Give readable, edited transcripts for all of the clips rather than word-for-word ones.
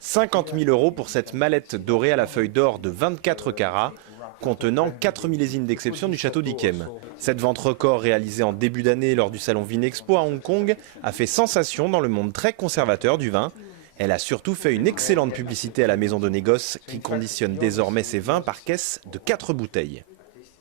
50 000 € pour cette mallette dorée à la feuille d'or de 24 carats, contenant 4 millésines d'exception du château d'Yquem. Cette vente record réalisée en début d'année lors du salon Vinexpo à Hong Kong a fait sensation dans le monde très conservateur du vin. Elle a surtout fait une excellente publicité à la maison de négoce qui conditionne désormais ses vins par caisse de 4 bouteilles.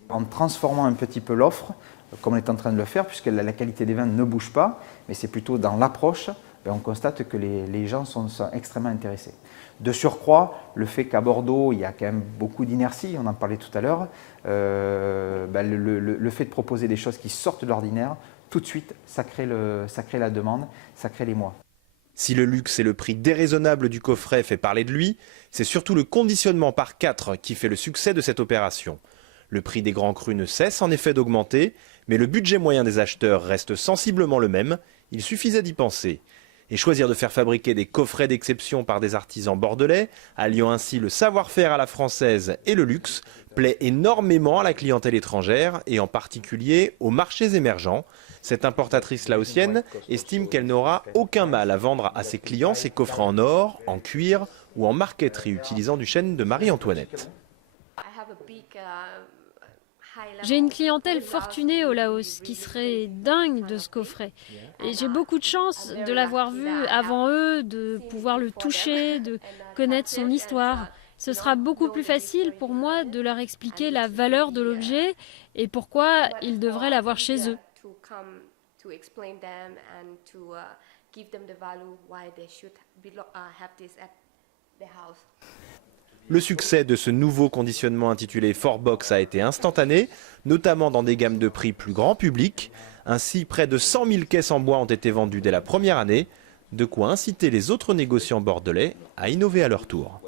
En transformant un petit peu l'offre, comme on est en train de le faire, puisque la qualité des vins ne bouge pas, mais c'est plutôt dans l'approche, on constate que les gens sont extrêmement intéressés. De surcroît, le fait qu'à Bordeaux, il y a quand même beaucoup d'inertie, on en parlait tout à l'heure, le fait de proposer des choses qui sortent de l'ordinaire, tout de suite, ça crée la demande, ça crée les mois. Si le luxe et le prix déraisonnable du coffret fait parler de lui, c'est surtout le conditionnement par 4 qui fait le succès de cette opération. Le prix des grands crus ne cesse en effet d'augmenter, mais le budget moyen des acheteurs reste sensiblement le même, il suffisait d'y penser. Et choisir de faire fabriquer des coffrets d'exception par des artisans bordelais, alliant ainsi le savoir-faire à la française et le luxe, plaît énormément à la clientèle étrangère et en particulier aux marchés émergents. Cette importatrice laotienne estime qu'elle n'aura aucun mal à vendre à ses clients ses coffrets en or, en cuir ou en marqueterie utilisant du chêne de Marie-Antoinette. J'ai une clientèle fortunée au Laos qui serait dingue de ce coffret. Et j'ai beaucoup de chance de l'avoir vu avant eux, de pouvoir le toucher, de connaître son histoire. Ce sera beaucoup plus facile pour moi de leur expliquer la valeur de l'objet et pourquoi ils devraient l'avoir chez eux. Le succès de ce nouveau conditionnement intitulé 4Box a été instantané, notamment dans des gammes de prix plus grand public. Ainsi, près de 100 000 caisses en bois ont été vendues dès la première année, de quoi inciter les autres négociants bordelais à innover à leur tour.